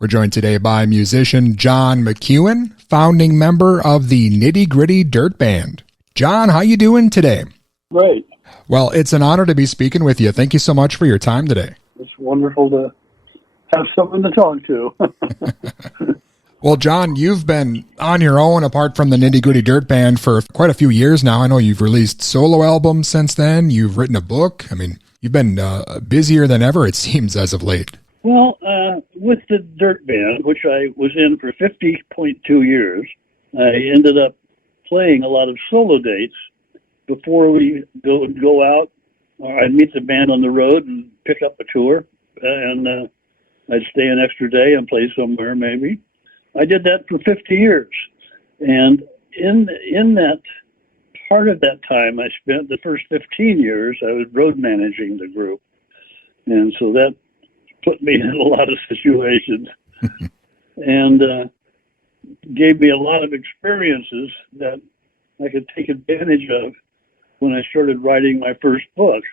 We're joined today by musician John McEuen, founding member of the Nitty Gritty Dirt Band. John, how you doing today? Great. Well, it's an honor to be speaking with you. Thank you so much for your time today. It's wonderful to have someone to talk to. Well, John, you've been on your own apart from the Nitty Gritty Dirt Band for quite a few years now. I know you've released solo albums since then. You've written a book. I mean, you've been busier than ever, it seems, as of late. Well, with the Dirt Band, which I was in for 50.2 years, I ended up playing a lot of solo dates before we go out. I'd meet the band on the road and pick up a tour, and I'd stay an extra day and play somewhere maybe. I did that for 50 years, and in that part of that time, I spent the first 15 years, I was road managing the group, and so that put me in a lot of situations and gave me a lot of experiences that I could take advantage of when I started writing my first book,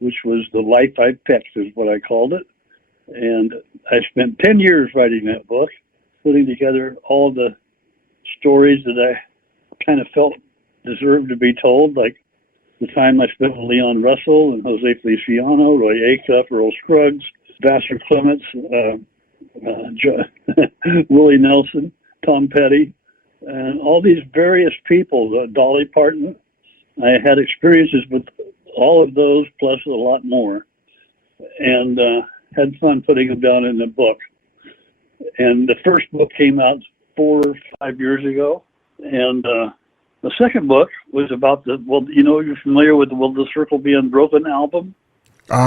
which was The Life I Picked, is what I called it. And I spent 10 years writing that book, putting together all the stories that I kind of felt deserved to be told, like the time I spent with Leon Russell and Jose Feliciano, Roy Acuff, Earl Scruggs, Vassar Clements, Willie Nelson, Tom Petty, and all these various people, Dolly Parton. I had experiences with all of those plus a lot more, and had fun putting them down in the book. And the first book came out 4 or 5 years ago, and the second book was about you're familiar with the Will the Circle Be Unbroken album?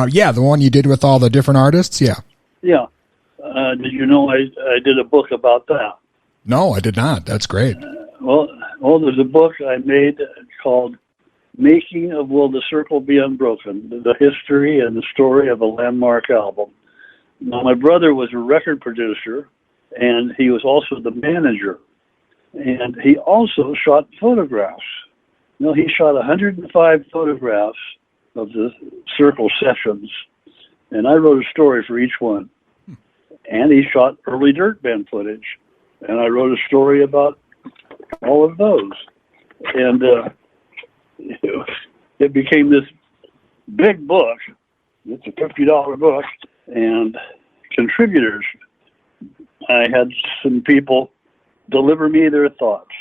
Yeah, the one you did with all the different artists, yeah. Yeah. Did you know I did a book about that? No, I did not. That's great. Well, there's a book I made called Making of Will the Circle Be Unbroken, the history and the story of a landmark album. Now, my brother was a record producer, and he was also the manager, and he also shot photographs. He shot 105 photographs of the Circle sessions, and I wrote a story for each one. And he shot early Dirt Band footage, and I wrote a story about all of those. And it became this big book. It's a $50 book, and contributors. I had some people deliver me their thoughts.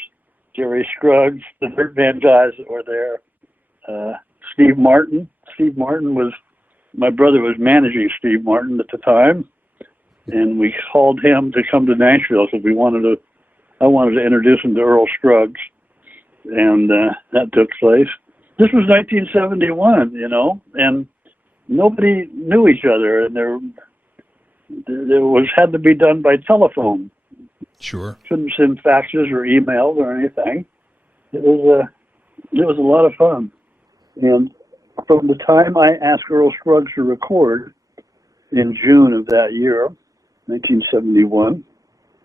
Jerry Scruggs, the Dirt Band guys that were there. Steve Martin. Steve Martin my brother was managing Steve Martin at the time, and we called him to come to Nashville because I wanted to introduce him to Earl Scruggs, and that took place. This was 1971, and nobody knew each other, and there had to be done by telephone. Sure. Couldn't send faxes or emails or anything. It was a lot of fun. And from the time I asked Earl Scruggs to record in June of that year, 1971,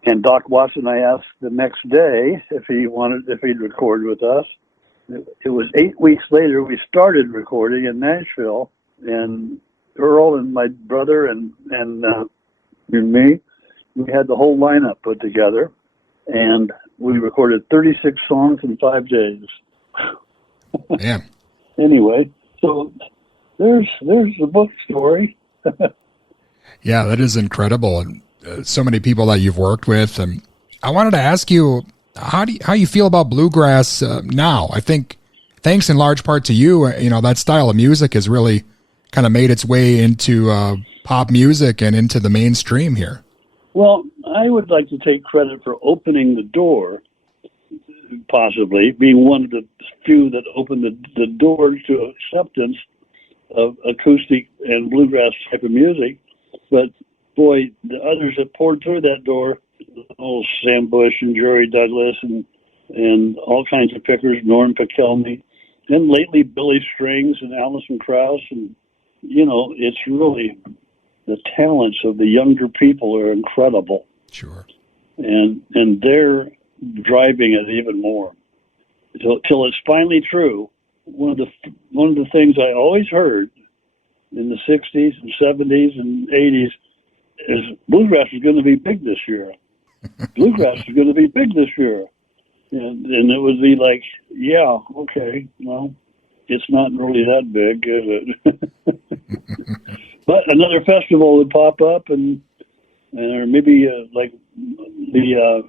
and Doc Watson I asked the next day if he'd record with us. It was 8 weeks later we started recording in Nashville, and Earl and my brother and me, we had the whole lineup put together, and we recorded 36 songs in 5 days. Man. Anyway, so there's the book story. Yeah, that is incredible, and so many people that you've worked with. And I wanted to ask you, how you feel about bluegrass now? I think, thanks in large part to you, that style of music has really kind of made its way into pop music and into the mainstream here. Well, I would like to take credit for opening the door, possibly being one of the few that opened the door to acceptance of acoustic and bluegrass type of music. But boy, the others that poured through that door, Sam Bush and Jerry Douglas and all kinds of pickers, Norm Pikelny, and lately Billy Strings and Alison Krauss, and it's really the talents of the younger people are incredible. Sure. And they're driving it even more. Till it's finally true. One of the things I always heard in the 60s and 70s and 80s is bluegrass is going to be big this year. Bluegrass is going to be big this year. And it would be like, yeah, okay, well, it's not really that big, is it? But another festival would pop up, or maybe like the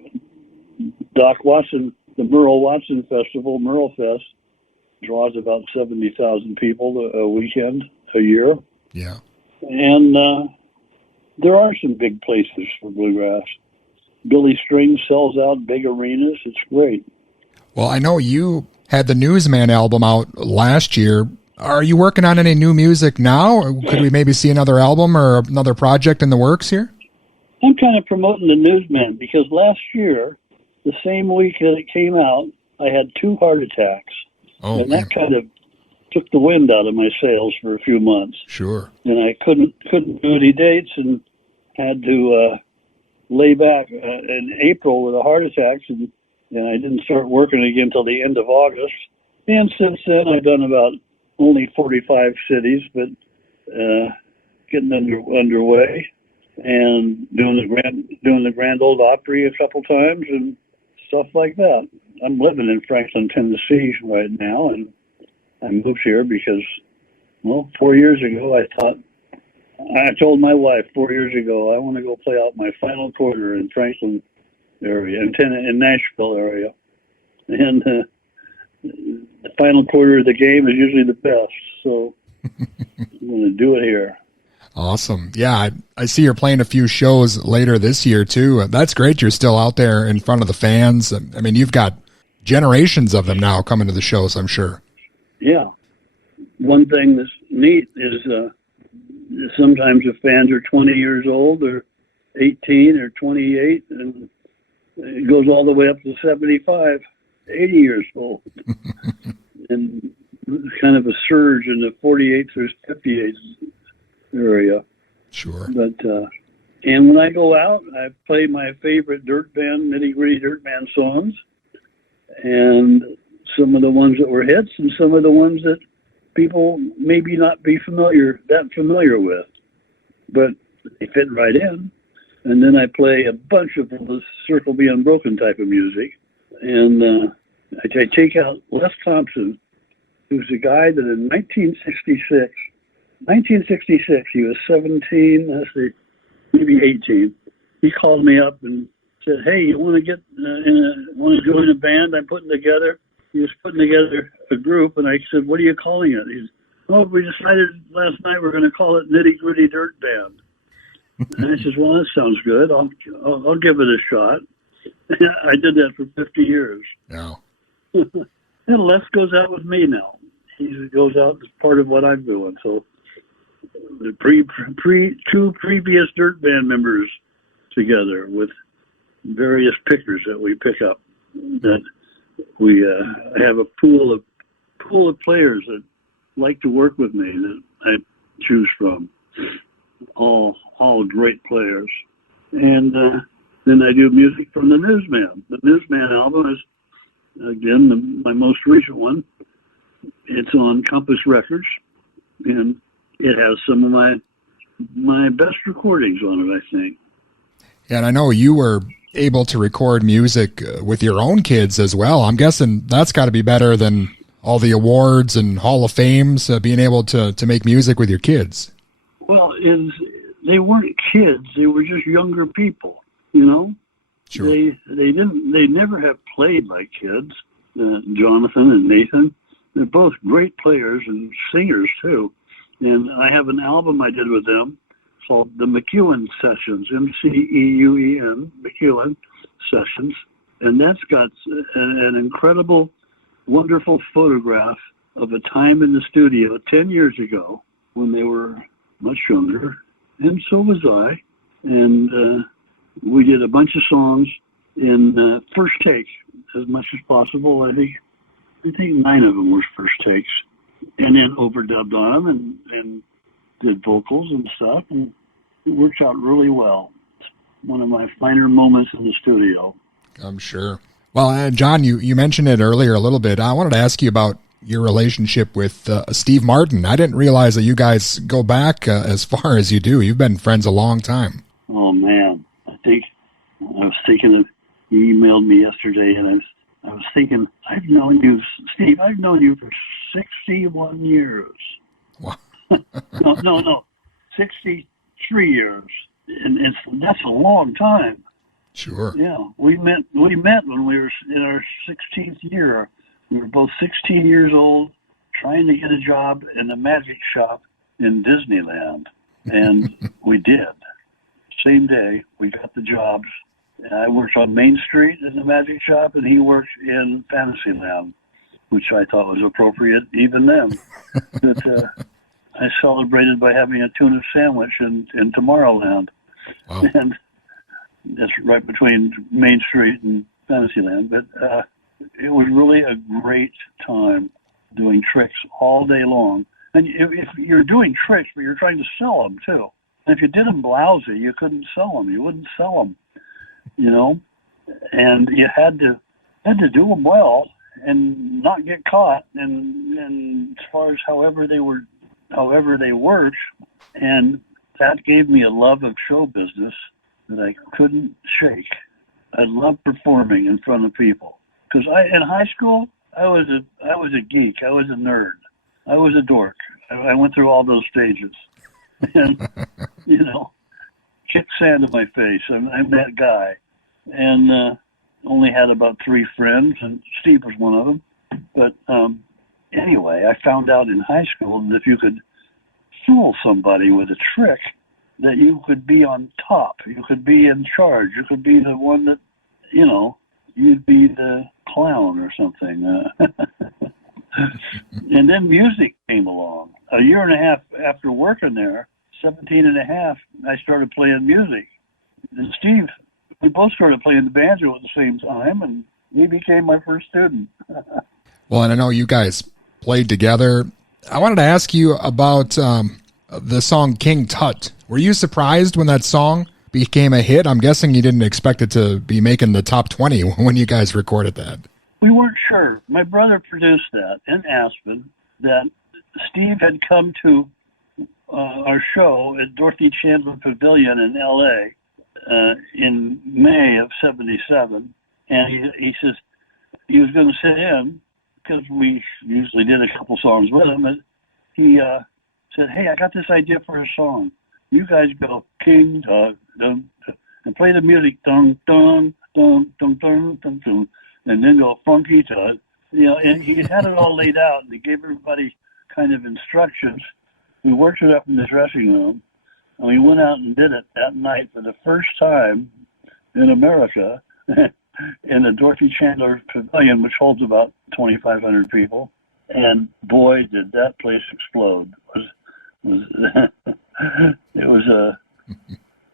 Doc Watson, the Merle Watson Festival, Merle Fest, draws about 70,000 people a weekend, a year. Yeah. And there are some big places for bluegrass. Billy Strings sells out big arenas. It's great. Well, I know you had the Newsman album out last year. Are you working on any new music now? Or could we maybe see another album or another project in the works here? I'm kind of promoting the Newsman because last year, the same week that it came out, I had 2 heart attacks. Oh, and that kind of took the wind out of my sails for a few months. Sure. And I couldn't do any dates and had to lay back in April with a heart attack, and I didn't start working again until the end of August. And since then, I've done about only 45 cities, but getting underway and doing the Grand Ole Opry a couple times and stuff like that. I'm living in Franklin, Tennessee right now, and I moved here because, well, 4 years ago I told my wife 4 years ago I want to go play out my final quarter in Franklin area, in Nashville area, and the final quarter of the game is usually the best, so I'm going to do it here. Awesome. Yeah, I see you're playing a few shows later this year, too. That's great. You're still out there in front of the fans. I mean, you've got generations of them now coming to the shows, I'm sure. Yeah. One thing that's neat is sometimes the fans are 20 years old or 18 or 28, and it goes all the way up to 75, 80 years old. And kind of a surge in the 48th or 58th area. Sure. But and when I go out, I play my favorite dirt band, Nitty Gritty Dirt Band songs, and some of the ones that were hits, and some of the ones that people maybe not be familiar with, but they fit right in. And then I play a bunch of the Circle Be Unbroken type of music, and I take out Les Thompson, who's a guy that in 1966, he was 17, maybe 18. He called me up and said, "Hey, you want to want to join a band I'm putting together?" He was putting together a group, and I said, "What are you calling it?" He said, "Oh, we decided last night we're going to call it Nitty Gritty Dirt Band." And I said, "Well, that sounds good. I'll give it a shot." I did that for 50 years. Yeah. And Les goes out with me now. He goes out as part of what I'm doing. So the two previous dirt band members together with various pickers that we pick up. That we have a pool of players that like to work with me that I choose from. All great players. And then I do music from the Newsman. The Newsman album is, again, my most recent one. It's on Compass Records, and it has some of my best recordings on it, I think. And I know you were able to record music with your own kids as well. I'm guessing that's got to be better than all the awards and Hall of Fames, being able to make music with your kids. Well, they weren't kids; they were just younger people. You know, sure. They never have played like kids. Jonathan and Nathan, they're both great players and singers too. And I have an album I did with them called the McEuen Sessions, MCEUEN, McEuen Sessions, and that's got an incredible, wonderful photograph of a time in the studio 10 years ago when they were much younger, and so was I. And we did a bunch of songs in first take as much as possible. I think 9 of them were first takes, and then overdubbed on them and did vocals and stuff, and it works out really well. It's one of my finer moments in the studio. I'm sure. Well, John, you mentioned it earlier a little bit. I wanted to ask you about your relationship with Steve Martin. I didn't realize that you guys go back as far as you do. You've been friends a long time. Oh man, I was thinking of. He emailed me yesterday, and I was thinking, I've known you, Steve. I've known you for 61 years. Wow. No, 63 years, and that's a long time. Sure. Yeah, we met when we were in our 16th year. We were both 16 years old, trying to get a job in the magic shop in Disneyland, and we did. Same day, we got the jobs. I worked on Main Street in the magic shop, and he worked in Fantasyland, which I thought was appropriate even then. But I celebrated by having a tuna sandwich in Tomorrowland. Wow. And that's right between Main Street and Fantasyland. But it was really a great time doing tricks all day long. And if you're doing tricks, but you're trying to sell them too. And if you did them lousy, you couldn't sell them. You wouldn't sell them, you know. And you had to do them well and not get caught. And as far as however they worked, and that gave me a love of show business that I couldn't shake. I loved performing in front of people because in high school I was a geek. I was a nerd. I was a dork. I went through all those stages, and kick sand in my face. I'm that guy, and only had about 3 friends, and Steve was one of them. But anyway, I found out in high school that if you could fool somebody with a trick, that you could be on top. You could be in charge. You could be the one that, you'd be the clown or something. And then music came along. A year and a half after working there, 17 and a half, I started playing music. And Steve, we both started playing the banjo at the same time, and he became my first student. Well, and I know you guys played together. I wanted to ask you about the song King Tut. Were you surprised when that song became a hit? I'm guessing you didn't expect it to be making the top 20 when you guys recorded that. We weren't sure. My brother produced that in Aspen, that Steve had come to our show at Dorothy Chandler Pavilion in L.A. In May of 77. And he says he was going to sit in because we usually did a couple songs with him. And he said, "Hey, I got this idea for a song. You guys go King Tut, dun, dun, and play the music, dun, dun, dun, dun, dun, dun, dun, and then go funky Tut." And he had it all laid out, and he gave everybody kind of instructions. We worked it up in the dressing room, and we went out and did it that night for the first time in America in the Dorothy Chandler Pavilion, which holds about 2,500 people. And boy, did that place explode!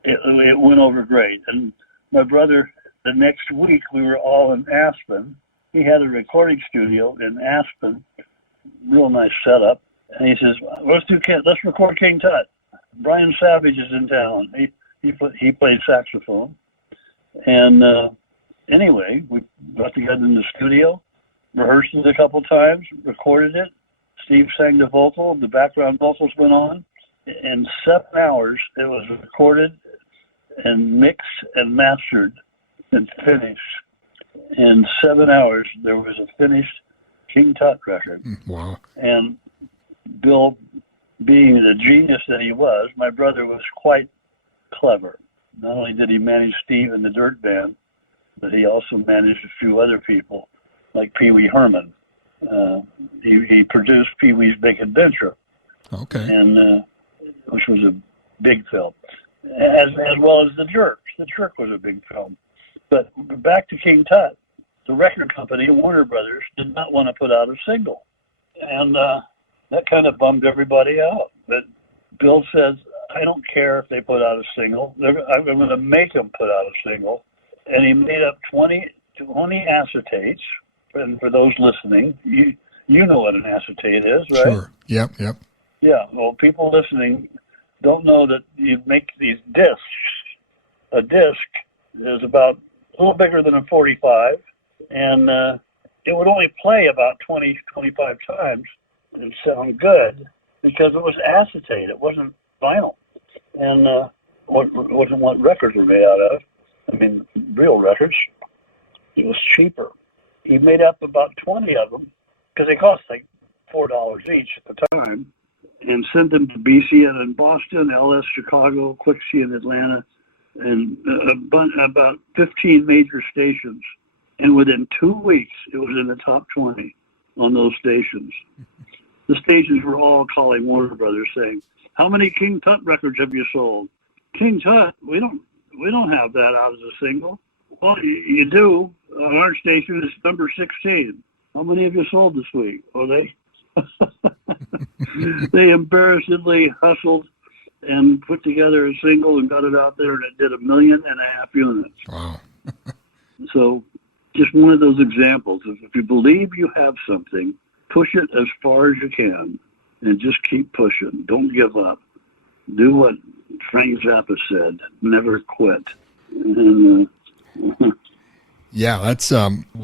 It went over great. And my brother, the next week, we were all in Aspen. He had a recording studio in Aspen, real nice setup. And he says, let's record King Tut. Brian Savage is in town. He played saxophone. And anyway, we got together in the studio, rehearsed it a couple times, recorded it. Steve sang the vocal, the background vocals went on. In 7 hours, it was recorded and mixed and mastered and finished. In 7 hours, there was a finished King Tut record. Wow. And Bill, being the genius that he was, my brother was quite clever. Not only did he manage Steve and the Dirt Band, but he also managed a few other people, like Pee Wee Herman. He produced Pee Wee's Big Adventure. Okay. And which was a big film, as well as The Jerk. The Jerk was a big film. But back to King Tut, the record company, Warner Brothers, did not want to put out a single. And that kind of bummed everybody out. But Bill says, I don't care if they put out a single. I'm going to make them put out a single. And he made up 20 acetates. And for those listening, you know what an acetate is, right? Sure. Yep. Yeah. Well, people listening don't know that you make these discs. A disc is about a little bigger than a 45, and it would only play about 20, 25 times and sound good because it was acetate. It wasn't vinyl. And what records were made out of. I mean, real records. It was cheaper. He made up about 20 of them because they cost like $4 each at the time, and sent them to BCN in Boston, LS Chicago, Quixie in Atlanta, and about 15 major stations. And within 2 weeks, it was in the top 20 on those stations. The stations were all calling Warner Brothers saying, "How many King Tut records have you sold?" "King Tut, we don't have that out as a single." "Well, you do. On our station, it's number 16. How many have you sold this week?" Well, they embarrassedly hustled and put together a single and got it out there, and it did 1.5 million units. Wow. So just one of those examples of, if you believe you have something, push it as far as you can and just keep pushing. Don't give up. Do what Frank Zappa said, never quit. Yeah, that's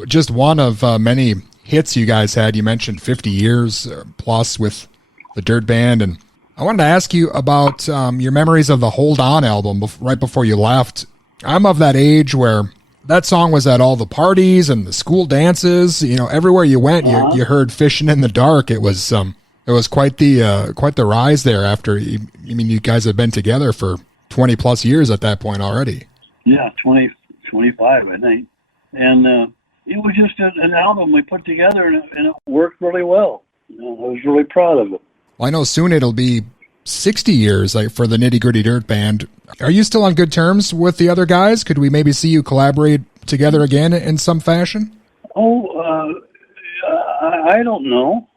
just one of many hits you guys had. You mentioned 50 years plus with the Dirt Band, and I wanted to ask you about your memories of the Hold On album right before you left. I'm of that age where that song was at all the parties and the school dances. You know, everywhere you went, you heard "Fishing in the Dark." It was quite the rise there. After you guys have been together for 20 plus years at that point already. Yeah, 20, 25, I think, and it was just an album we put together, and it worked really well. I was really proud of it. Well, I know soon it'll be 60 years for the Nitty Gritty Dirt Band. Are you still on good terms with the other guys? Could we maybe see you collaborate together again in some fashion? I don't know.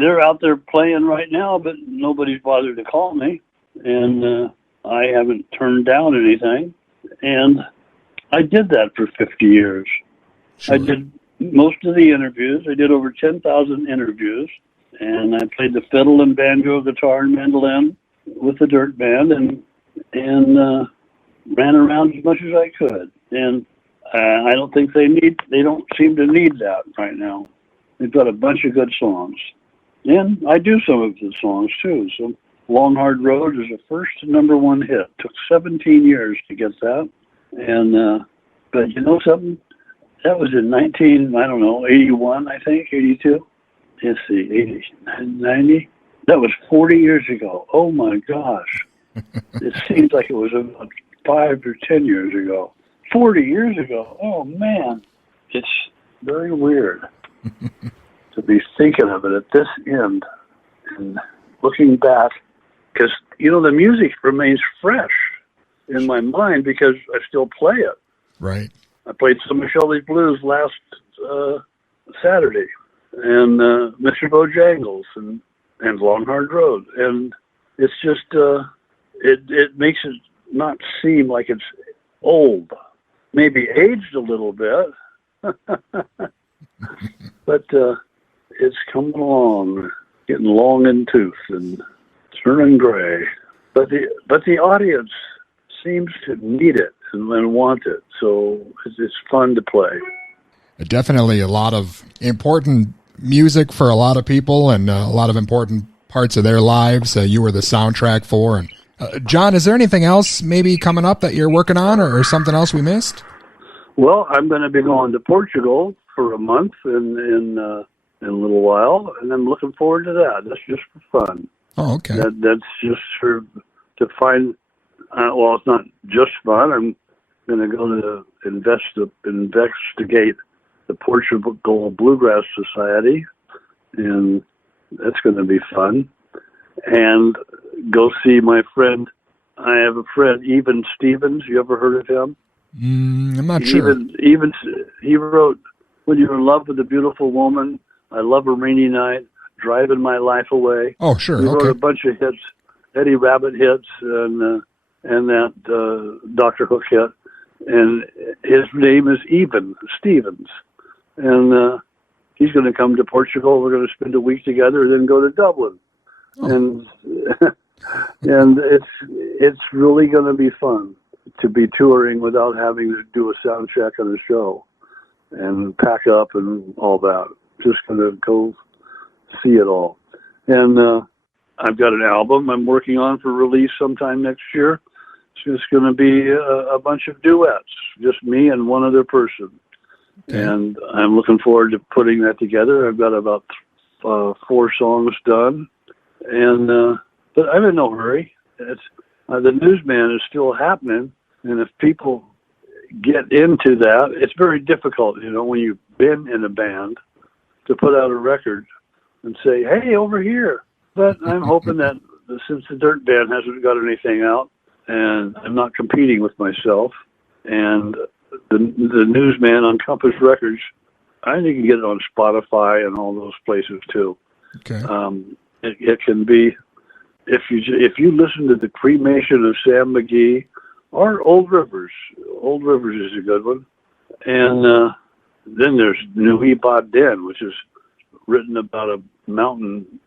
They're out there playing right now, but nobody's bothered to call me, and I haven't turned down anything. And I did that for 50 years. Sure. I did most of the interviews. I did over 10,000 interviews. And I played the fiddle and banjo, guitar and mandolin with the Dirt Band, and ran around as much as I could. And I don't think they don't seem to need that right now. They've got a bunch of good songs. And I do some of the songs too. So Long Hard Road is the first #1 hit. Took 17 years to get that. And but you know something? That was in 81, I think, 82. Let's see, 80, 90. That was 40 years ago. Oh my gosh. It seems like it was about 5 or 10 years ago. 40 years ago. Oh man. It's very weird to be thinking of it at this end and looking back, because, the music remains fresh in my mind because I still play it. Right. I played some of Shelley's Blues last Saturday, and Mr. Bojangles and Long Hard Road, and it's just it makes it not seem like it's old, maybe aged a little bit, but it's coming along, getting long in tooth and turning gray. But the audience seems to need it and want it, so it's fun to play. Definitely a lot of important music for a lot of people, and a lot of important parts of their lives you were the soundtrack for. And John, is there anything else maybe coming up that you're working on, or something else we missed? Well, I'm going to be going to Portugal for a month in a little while, and I'm looking forward to that. That's just for fun. Oh, okay. That's just to find. Well, it's not just fun. I'm going to go to investigate the Portugal Bluegrass Society, and that's going to be fun. And go see my friend. I have a friend, Even Stevens. You ever heard of him? I'm not sure. Even he wrote "When You're in Love with a Beautiful Woman," "I Love a Rainy Night," "Driving My Life Away." Oh, sure. He wrote okay. a bunch of hits, Eddie Rabbit hits, and that Dr. Hook hit. And his name is Even Stevens. And he's going to come to Portugal. We're going to spend a week together, then go to Dublin. Oh. And and it's really going to be fun to be touring without having to do a sound check on a show and pack up and all that. Just going to go see it all. And I've got an album I'm working on for release sometime next year. It's going to be a bunch of duets, just me and one other person. Okay. And I'm looking forward to putting that together. I've got about 4 songs done, and but I'm in no hurry. It's the Newsman is still happening, and if people get into that, it's very difficult, when you've been in a band, to put out a record and say, "Hey, over here." But I'm hoping that since the Dirt Band hasn't got anything out, and I'm not competing with myself, and the Newsman on Compass Records, I think you can get it on Spotify and all those places too. Okay. It can be, if you listen to the Cremation of Sam McGee or Old Rivers. Old Rivers is a good one. And then there's Nui Ba Den, which is written about a mountain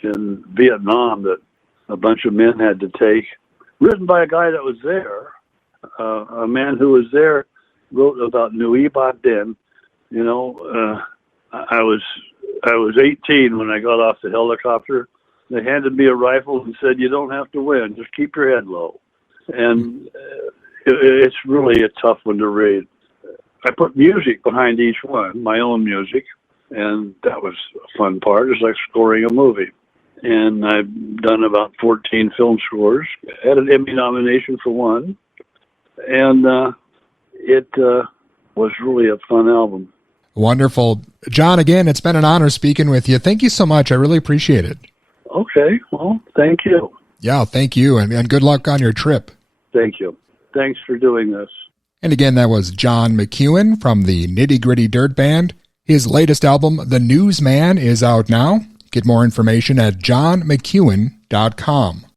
in Vietnam that a bunch of men had to take. Written by a guy that was there. A man who was there wrote about Nui Ba Den. I was 18 when I got off the helicopter. They handed me a rifle and said, "You don't have to win. Just keep your head low." And it's really a tough one to read. I put music behind each one, my own music, and that was a fun part. It's like scoring a movie. And I've done about 14 film scores. Had an Emmy nomination for one. And it was really a fun album. Wonderful. John, again, it's been an honor speaking with you. Thank you so much. I really appreciate it. Okay. Well, thank you. Yeah, thank you. And good luck on your trip. Thank you. Thanks for doing this. And again, that was John McEuen from the Nitty Gritty Dirt Band. His latest album, The Newsman, is out now. Get more information at johnmceuen.com.